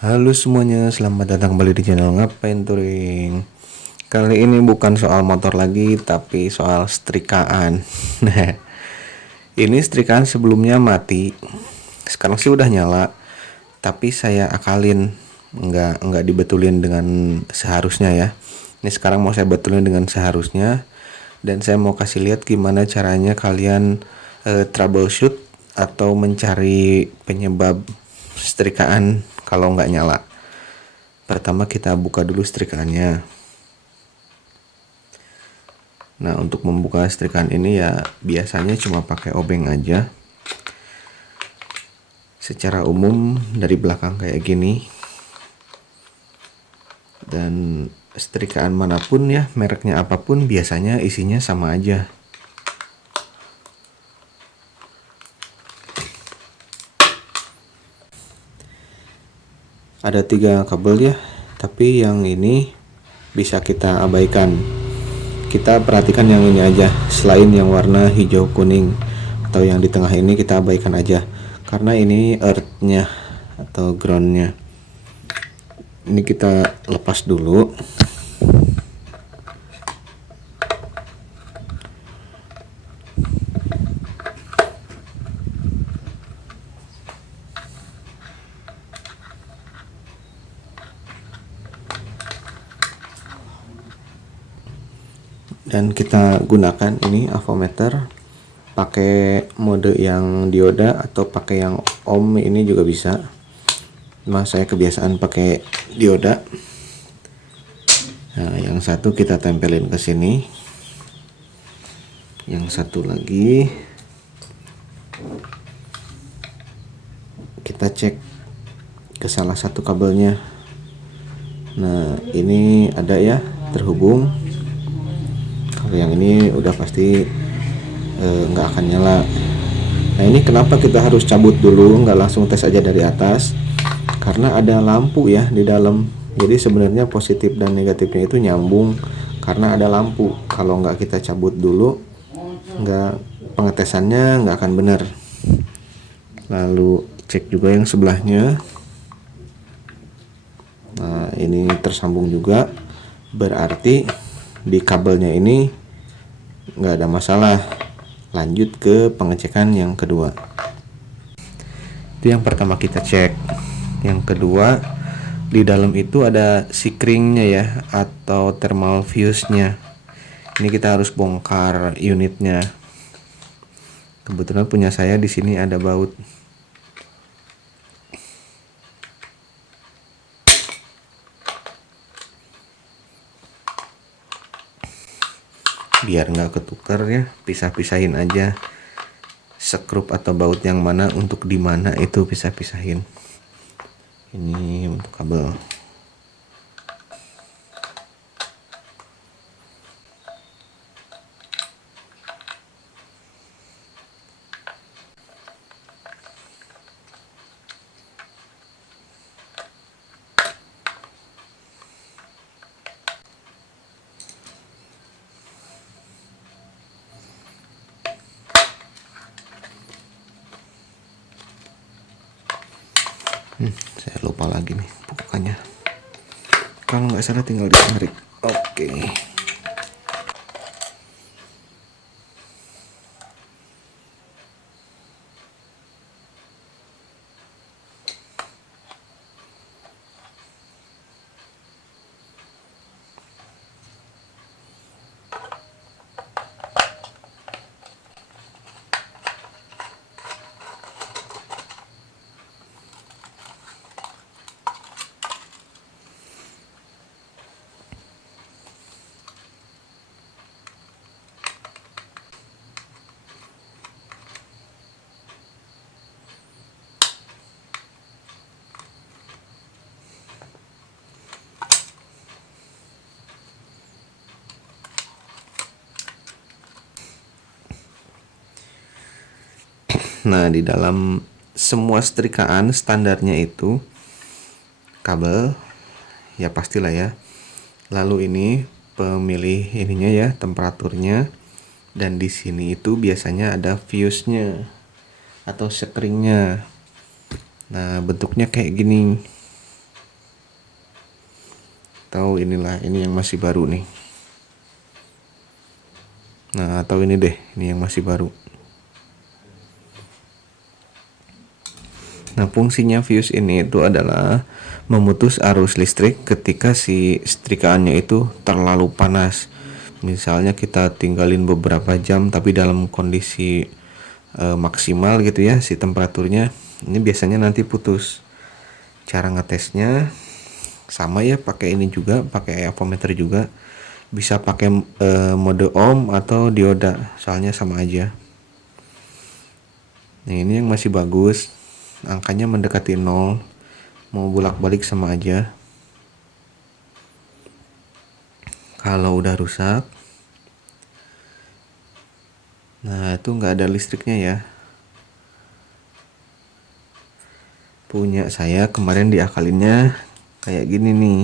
Halo semuanya, selamat datang kembali di channel Ngapain Touring. Kali ini bukan soal motor lagi, tapi soal setrikaan. Nah, ini setrikaan sebelumnya mati, sekarang sih udah nyala, tapi saya akalin, nggak dibetulin dengan seharusnya ya. Ini sekarang mau saya betulin dengan seharusnya, dan saya mau kasih lihat gimana caranya kalian troubleshoot atau mencari penyebab setrikaan kalau nggak nyala. Pertama kita buka dulu setrikaannya. Nah, untuk membuka setrikaan ini ya biasanya cuma pakai obeng aja. Secara umum dari belakang kayak gini. Dan setrikaan manapun ya, mereknya apapun, biasanya isinya sama aja. Ada 3 kabel ya, tapi yang ini bisa kita abaikan. Kita perhatikan yang ini aja, selain yang warna hijau kuning atau yang di tengah ini kita abaikan aja, karena ini earthnya atau groundnya. Ini kita lepas dulu. Dan kita gunakan ini avometer, pakai mode yang dioda atau pakai yang ohm ini juga bisa. Mas saya kebiasaan pakai dioda. Nah, yang satu kita tempelin ke sini, yang satu lagi kita cek ke salah satu kabelnya. Nah, ini ada ya, terhubung. Kalau yang ini udah pasti nggak akan nyala. Nah, ini kenapa kita harus cabut dulu, nggak langsung tes aja dari atas, karena ada lampu ya di dalam. Jadi sebenarnya positif dan negatifnya itu nyambung karena ada lampu. Kalau nggak kita cabut dulu, nggak, pengetesannya nggak akan benar. Lalu cek juga yang sebelahnya. Nah, ini tersambung juga, berarti di kabelnya ini nggak ada masalah. Lanjut ke pengecekan yang kedua. Itu yang pertama kita cek. Yang kedua, di dalam itu ada sikringnya ya, atau thermal fuse-nya. Ini kita harus bongkar unitnya. Kebetulan punya saya di sini ada baut. Biar nggak ketukar ya, pisah-pisahin aja sekrup atau baut yang mana untuk di mana, itu pisah-pisahin. Ini untuk kabel. Saya lupa lagi nih bukannya. Kalau nggak salah tinggal ditarik. Oke. Nah, di dalam semua setrikaan standarnya itu kabel ya pastilah ya. Lalu ini pemilih ininya ya, temperaturnya, dan di sini itu biasanya ada fuse-nya atau sekringnya. Nah, bentuknya kayak gini. atau inilah, ini yang masih baru nih. Nah, atau ini deh, ini yang masih baru. Nah, fungsinya fuse ini itu adalah memutus arus listrik ketika si setrikaannya itu terlalu panas. Misalnya kita tinggalin beberapa jam tapi dalam kondisi maksimal gitu ya si temperaturnya, ini biasanya nanti putus. Cara ngetesnya sama ya, pakai ini juga, pakai avometer juga. Bisa pakai mode ohm atau dioda, soalnya sama aja. Nah, ini yang masih bagus, angkanya mendekati 0, mau bolak-balik sama aja. Kalau udah rusak, nah itu nggak ada listriknya ya. Punya saya kemarin diakalinnya kayak gini nih.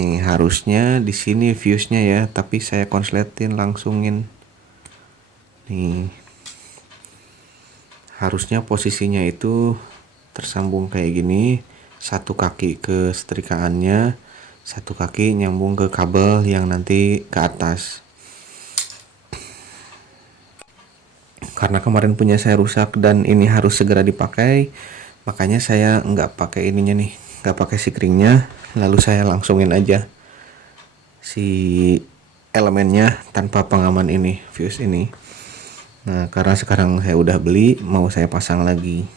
Nih harusnya di sini fuse-nya ya, tapi saya konsletin langsungin. Nih. Harusnya posisinya itu tersambung kayak gini, satu kaki ke setrikaannya, satu kaki nyambung ke kabel yang nanti ke atas. Karena kemarin punya saya rusak dan ini harus segera dipakai, makanya saya nggak pakai ininya nih, nggak pakai sikringnya, lalu saya langsungin aja si elemennya tanpa pengaman ini, fuse ini. Nah, karena sekarang saya udah beli, mau saya pasang lagi.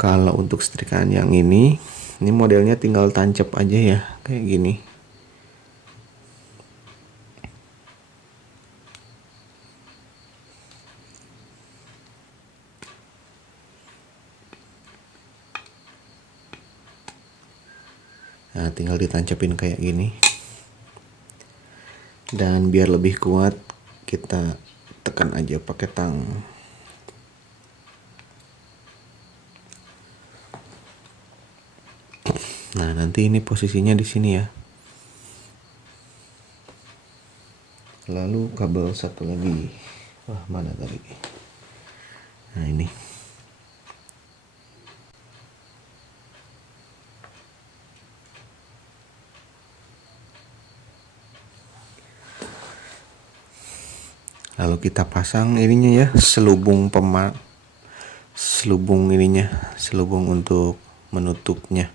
Kalau untuk setrikaan yang ini modelnya tinggal tancap aja ya, kayak gini. Nah, tinggal ditancapin kayak gini. Dan biar lebih kuat, kita tekan aja pakai tang. Nah, nanti ini posisinya di sini ya. Lalu kabel satu lagi. Wah, mana tadi? Nah, ini. Lalu kita pasang ininya ya, selubung ininya, selubung untuk menutupnya.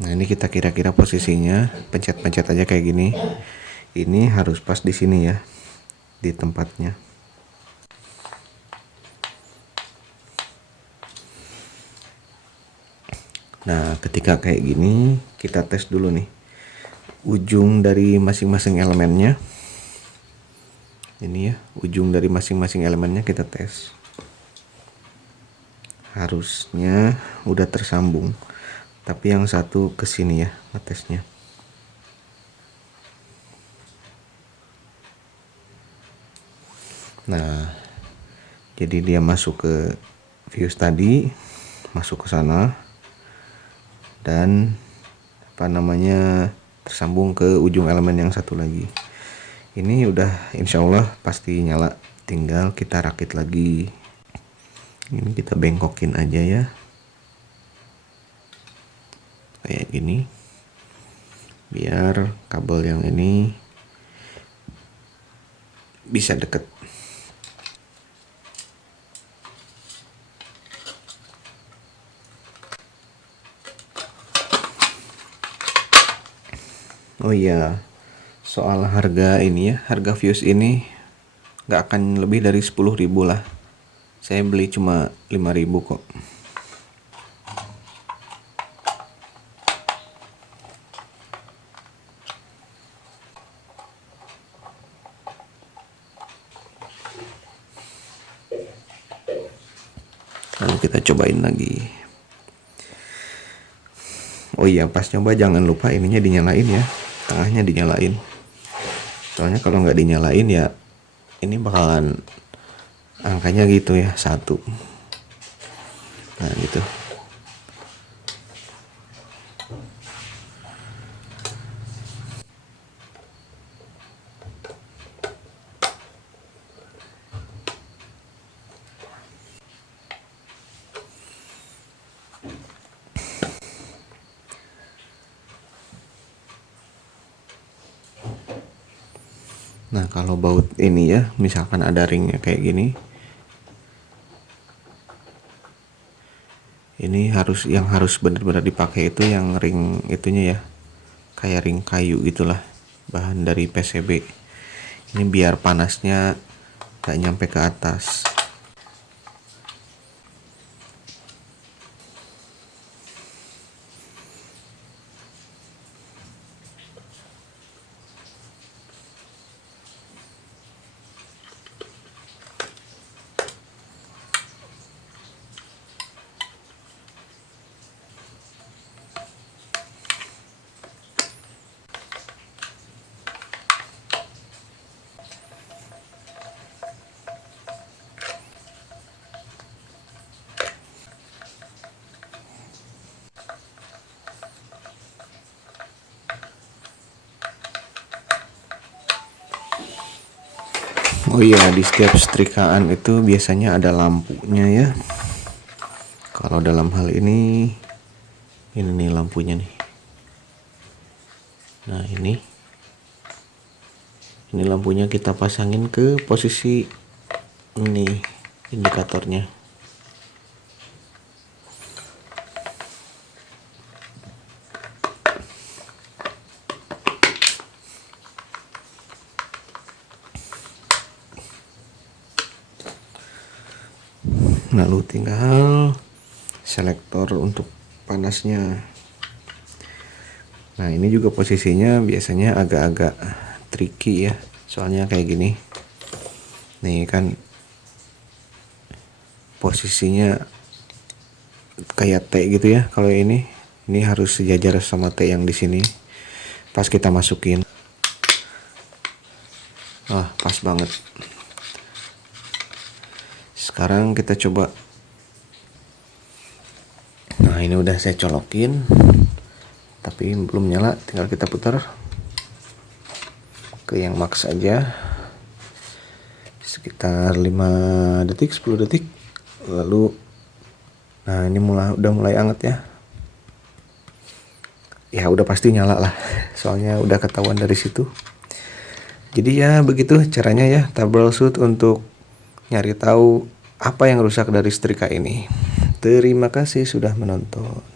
Nah, ini kita kira-kira posisinya, pencet-pencet aja kayak gini. Ini harus pas di sini ya, di tempatnya. Nah, ketika kayak gini, kita tes dulu nih ujung dari masing-masing elemennya. Ini ya, ujung dari masing-masing elemennya kita tes. Harusnya udah tersambung, tapi yang satu ke sini ya ngetesnya. Nah, jadi dia masuk ke fuse tadi, masuk ke sana, dan tersambung ke ujung elemen yang satu lagi. Ini udah insya Allah pasti nyala, tinggal kita rakit lagi. Ini kita bengkokin aja ya, kayak gini, biar kabel yang ini bisa deket. Oh iya, soal harga ini ya, harga fuse ini nggak akan lebih dari 10.000 lah. Saya beli cuma 5.000 kok. Lalu kita cobain lagi. Oh iya, pas nyoba jangan lupa ininya dinyalain ya, tengahnya dinyalain. Soalnya kalau nggak dinyalain ya ini bakalan angkanya gitu ya, 1. Nah gitu. Nah, kalau baut ini ya, misalkan ada ringnya kayak gini, ini harus benar-benar dipakai itu yang ring itunya ya, kayak ring kayu gitulah, bahan dari PCB. Ini biar panasnya gak nyampe ke atas. Oh iya, di setiap setrikaan itu biasanya ada lampunya ya. Kalau dalam hal ini nih lampunya nih. Nah, ini lampunya kita pasangin ke posisi ini indikatornya. Lalu tinggal selektor untuk panasnya. Nah, ini juga posisinya biasanya agak-agak tricky ya, soalnya kayak gini nih kan, posisinya kayak T gitu ya. Kalau ini harus sejajar sama T yang di sini pas kita masukin. Wah, pas banget. Sekarang kita coba. Nah, ini udah saya colokin, tapi belum nyala, tinggal kita putar ke yang max aja sekitar 5 detik 10 detik. Lalu nah, ini udah mulai anget ya. Ya udah pasti nyala lah, soalnya udah ketahuan dari situ. Jadi ya begitu caranya ya, troubleshoot untuk nyari tahu apa yang rusak dari setrika ini. Terima kasih sudah menonton.